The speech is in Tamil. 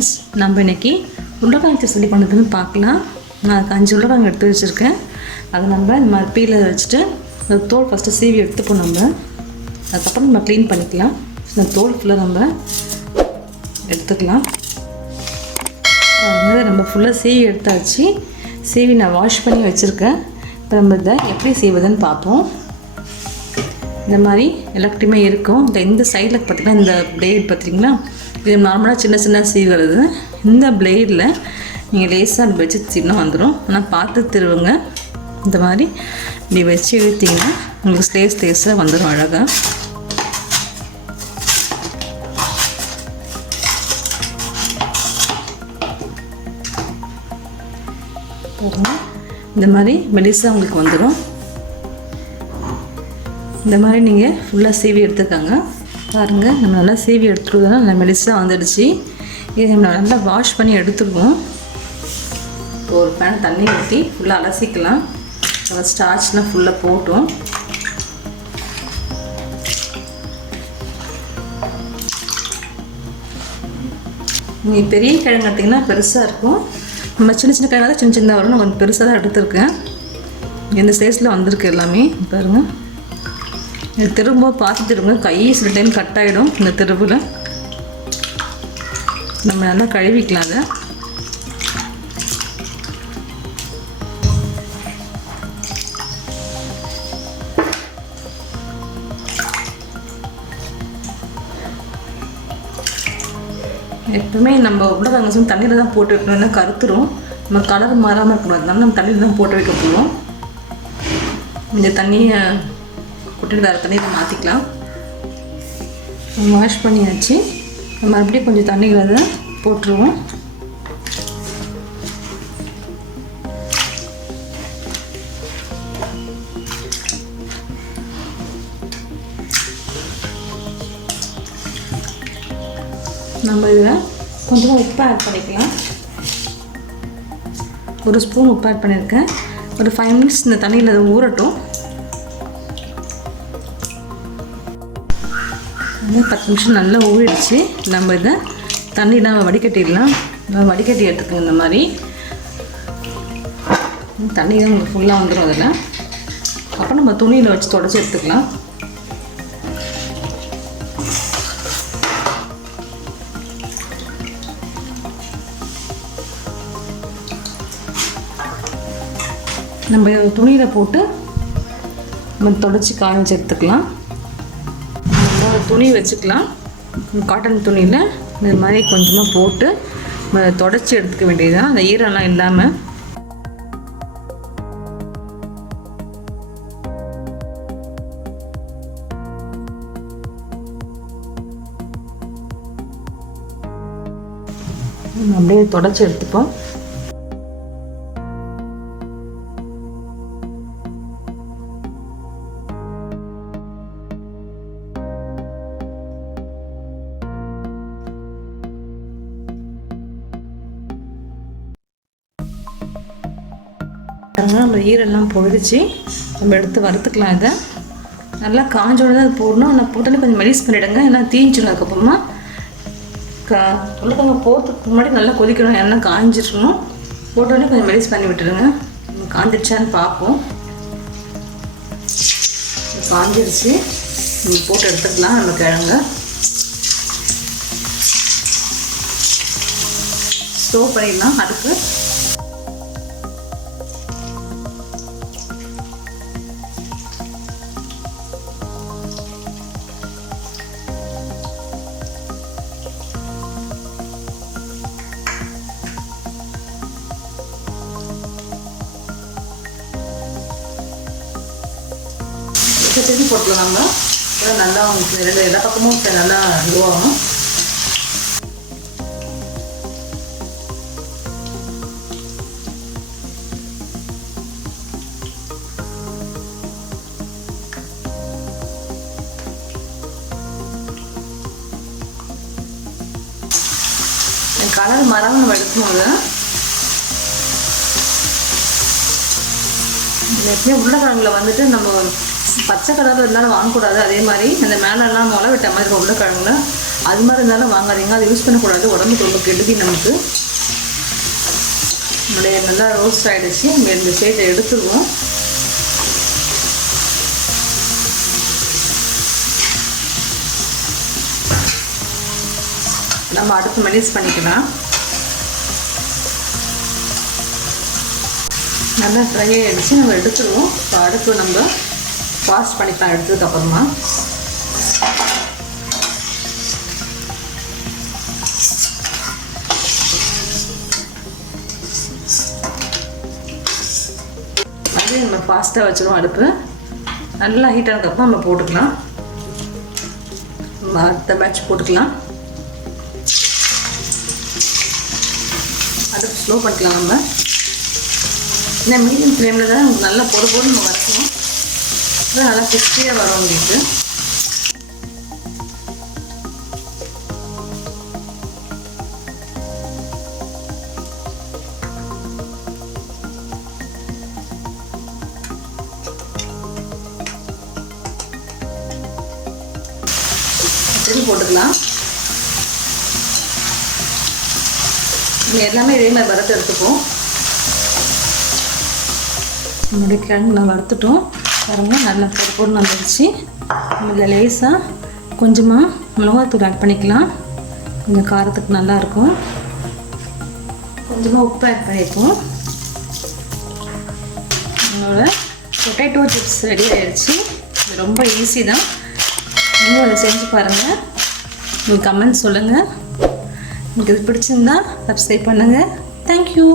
ஃப்ரெண்ட்ஸ், நம்ம இன்றைக்கி உருளைக்கிழங்கு சொல்லி பண்ணுறதுன்னு பார்க்கலாம். நான் அதுக்கு 5 உருளைக்கிழங்கு எடுத்து வச்சுருக்கேன். அதை நம்ம இந்த மாதிரி பீலில் வச்சுட்டு அந்த தோல் ஃபஸ்ட்டு சீவி எடுத்துப்போம். அதுக்கப்புறம் நம்ம க்ளீன் பண்ணிக்கலாம். இந்த தோல் ஃபுல்லாக நம்ம எடுத்துக்கலாம். நம்ம ஃபுல்லாக சீவி எடுத்தாச்சு. சீவி நான் வாஷ் பண்ணி வச்சுருக்கேன். இப்போ நம்ம இதை எப்படி செய்வதுன்னு பார்ப்போம். இந்த மாதிரி எல்லாக்கிட்டையுமே இருக்கும். இந்த சைடில் பார்த்திங்கன்னா இந்த பிளேட் பார்த்திங்கன்னா இது நார்மலாக சின்ன சின்ன சீவுறது. இந்த பிளேடில் நீங்கள் லேசாக வச்சு சீனா வந்துடும். ஆனால் பார்த்து திருவுங்க. இந்த மாதிரி இப்படி வச்சு இழுத்திங்கன்னா உங்களுக்கு ஸ்லேஸாக வந்துடும் அழகாக. இந்த மாதிரி மெலிசாக உங்களுக்கு வந்துடும். இந்த மாதிரி நீங்கள் ஃபுல்லாக சீவி எடுத்துக்கோங்க. பாருங்கள், நம்ம நல்லா சீவி எடுத்துக்கிறதுனால நல்லா மெலிசாக வந்துடுச்சு. இதை நம்ம நல்லா வாஷ் பண்ணி எடுத்துக்குவோம். ஒரு பேனை தண்ணி ஊற்றி ஃபுல்லாக அலசிக்கலாம். ஸ்டார்ச்லாம் ஃபுல்லாக போட்டோம். நீங்கள் பெரிய கிழங்கு எடுத்திங்கன்னா பெருசாக இருக்கும். நம்ம சின்ன சின்ன கிழங்கு தான் சின்ன சின்னதாக வரும். நான் கொஞ்சம் பெருசாக தான் எடுத்துருக்கேன். எந்த சைஸில் வந்திருக்கு எல்லாமே பாருங்கள். இது திரும்ப பார்த்து திரும்ப கை சில டைம் கட் ஆகிடும். இந்த திருவில் நம்ம நல்லா கழுவிக்கலாம். அதை எப்பவுமே நம்ம உருளைக்கிழங்கு தண்ணியில் தான் போட்டு வைக்கணும்னா கருத்துரும். நம்ம கலர் மாறாமல் இருக்கணும். அதனால நம்ம தண்ணியில் தான் போட்டு வைக்க போகிறோம். இந்த தண்ணியை கொட்டிட்டு வேறு தண்ணியை மாற்றிக்கலாம். வாஷ் பண்ணியாச்சு. நம்ம மறுபடியும் கொஞ்சம் தண்ணியில் அதை போட்டுருவோம். நம்ம இதில் கொஞ்சமாக உப்பு ஆட் பண்ணிக்கலாம். 1 ஸ்பூன் உப்பு ஆட் பண்ணியிருக்கேன். ஒரு 5 மினிட்ஸ் இந்த தண்ணியில் அதை ஊறட்டும். 10 நிமிஷம் நல்லா ஊறிடுச்சு. நம்ம இதை தண்ணியெலாம் வடிகட்டிடலாம். வடிகட்டி எடுத்துக்கோங்க. இந்த மாதிரி தண்ணி தான் உங்களுக்கு ஃபுல்லாக வந்துடும். அதில் அப்புறம் நம்ம துணியில் வச்சு தொடச்சி எடுத்துக்கலாம். நம்ம துணியில் போட்டு நம்ம தொடச்சி காய்ச்சி எடுத்துக்கலாம். துணி வச்சுக்கலாம். காட்டன் துணியில் இந்த மாதிரி கொஞ்சமாக போட்டு தொடச்சி எடுத்துக்க வேண்டியதுதான். அந்த ஈரம்லாம் இல்லாமல். அப்படியே தொடச்சி எடுத்துப்போம். நம்ம ஈரெல்லாம் போயிடுச்சு. நம்ம எடுத்து வறுத்துக்கலாம். இதை நல்லா காஞ்சோட தான் போடணும். ஆனால் போட்டாலே கொஞ்சம் மெலிஸ் பண்ணிவிடுங்க. ஏன்னா தீஞ்சிடும். அதுக்கப்புறமா உருளைக்கிழங்கு போகிறதுக்கு முன்னாடி நல்லா கொதிக்கணும். எண்ணெய் காஞ்சிடணும். போட்டோடனே கொஞ்சம் மெலிஸ் பண்ணி விட்டுருங்க. காஞ்சிடுச்சான்னு பார்ப்போம். காஞ்சிடுச்சு. போட்டு எடுத்துக்கலாம். நம்ம கிழங்க ஸ்டோவ் பண்ணிடலாம். அதுக்கு திருப்பி போட்டுக்கலாம். நம்ம நல்லா எல்லா பக்கமும் நல்லா இதுவாகும். கலர் மரம் நம்ம எடுக்கணும். எப்பவுமே உருளைக்கிழங்குல வந்துட்டு நம்ம பச்சை கலரில் இருந்தாலும் வாங்கக்கூடாது. அதே மாதிரி அந்த மேலெல்லாம் முளை விட்ட மாதிரி உருளைக்கிழங்குல அது மாதிரி இருந்தாலும் வாங்காதீங்க. அது யூஸ் பண்ணக்கூடாது, உடம்புக்கு ரொம்ப கெடுதி நமக்கு. நம்மளுடைய நல்லா ரோஸ்ட் ஆகிடுச்சு. நம்ம இந்த ஸ்டேஜை எடுத்துருவோம். நம்ம அடுப்பு மெலிஸ் பண்ணிக்கலாம். நல்லா ஃப்ரை ஆகிடுச்சு, நம்ம எடுத்துருவோம். இப்போ அடுப்பு நம்ம வாஷ் பண்ணிக்கலாம் எடுத்ததுக்கப்புறமா. அது நம்ம ஃபாஸ்ட்டாக வச்சுருவோம். அடுப்பு நல்லா ஹீட் ஆனதுக்கப்புறம் நம்ம போட்டுக்கலாம். நம்ம அடுத்த பேட்ச் போட்டுக்கலாம். அடுப்பு ஸ்லோ பண்ணிக்கலாம். நம்ம இந்த மீடியம் ஃப்ளேமில் தான் நல்லா பொறு நம்ம வறுக்கணும். அதான் நல்லா கிறிஸ்பியாக வரும் உங்களுக்கு. திருப்பி போட்டுக்கலாம். நம்ம எல்லாமே இதே மாதிரி வறுத்து எடுத்துப்போம். நம்மளுடைய கிழங்கு நான் வறுத்துட்டோம். பாருங்க நல்லா பொறுப்பொருள் வந்துடுச்சு. நம்ம இதில் லேசாக கொஞ்சமாக மிளகாத்தூள் ஆட் பண்ணிக்கலாம். கொஞ்சம் காரத்துக்கு நல்லாயிருக்கும். கொஞ்சமாக உப்பு ஆட் பண்ணியிருப்போம். நம்மளோட பொட்டேட்டோ சிப்ஸ் ரெடி ஆகிடுச்சு. இது ரொம்ப ஈஸி தான். நீங்கள் அதை செஞ்சு பாருங்கள். உங்களுக்கு கமெண்ட் சொல்லுங்கள். உங்களுக்கு இது பிடிச்சிருந்தா சப்ஸ்கிரைப் பண்ணுங்கள். தேங்க்யூ.